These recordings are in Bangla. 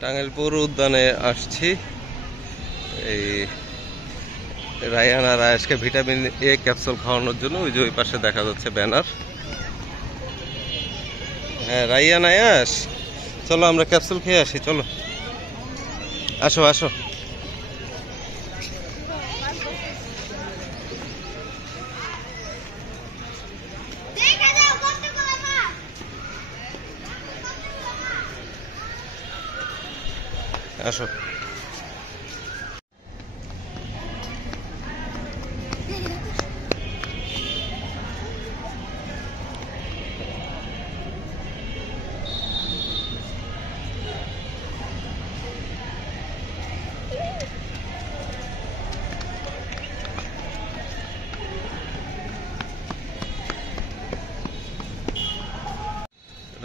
টাঙ্গাইল পৌর উদ্যানে আসছি এই রায়ান আর আয়াসকে ভিটামিন এ ক্যাপসুল খাওয়ানোর জন্য। ওই যে ওই পাশে দেখা যাচ্ছে ব্যানার। হ্যাঁ রায়ান আয়াস, চলো আমরা ক্যাপসুল খেয়ে আসি, চলো আসো আসো। আসো।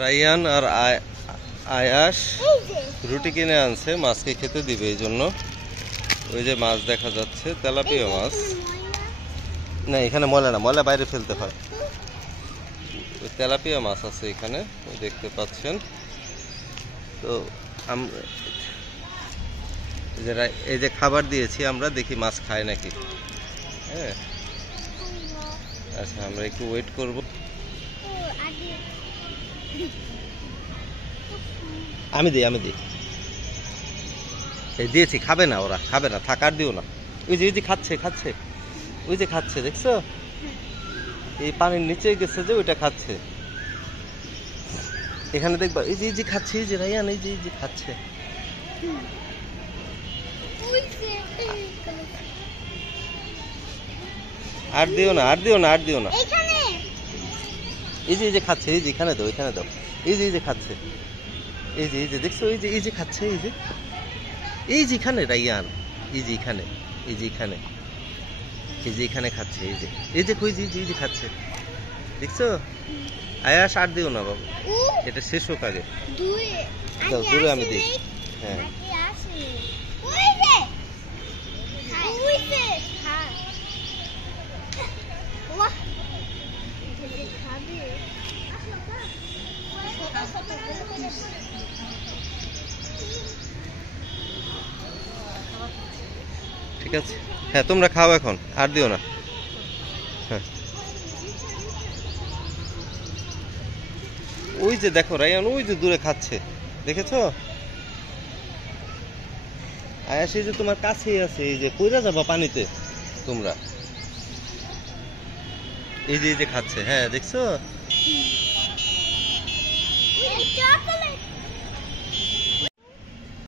রায়ান আর আয়াস রুটি কিনে আনছে, মাছকে খেতে দিবে এই জন্য। ওই যে মাছ দেখা যাচ্ছে, তেলাপিয়া মাছ। না এখানে ময়লা না, ময়লা বাইরে ফেলতে হয়। ওই তেলাপিয়া মাছ আছে এখানে, ওই দেখতে পাচ্ছেন। তো এই যে খাবার দিয়েছি আমরা, দেখি মাছ খায় নাকি। হ্যাঁ আচ্ছা, আমরা একটু ওয়েট করব। আমি দিই এই দিয়েছি, খাবে না ওরা, খাবে না, থাকার দিও না। ওই যে খাচ্ছে ওই যে খাচ্ছে, দেখছো এই পানির নিচে গেছে যে ওইটা খাচ্ছে। এখানে দেখবা এই যে খাচ্ছে, এই যে রায়ান এই যে খাচ্ছে। আর দিও না এই যে খাচ্ছে, এই যে এখানে দাও এই যে খাচ্ছে, এই যে দেখছো এই যে খাচ্ছে, এই যে এখানে রায়ান, এই যে এখানে খাচ্ছে, এই যে খাচ্ছে, দেখছো। আয়াস আর দিও না বাবু, এটা শেষ হোক আগে। দাও দূরে আমি দিই। হ্যাঁ ঠিক আছে। হ্যাঁ তোমরা খাও এখন, আর দিও না। হ্যাঁ ওই যে দেখো রায়ান, ওই যে দূরে খাচ্ছে, দেখেছো। আয়াস এই যে তোমার কাছেই আছে, এই যে কইরা যাবা পানিতে তোমরা। এই যে খাচ্ছে, হ্যাঁ দেখছো।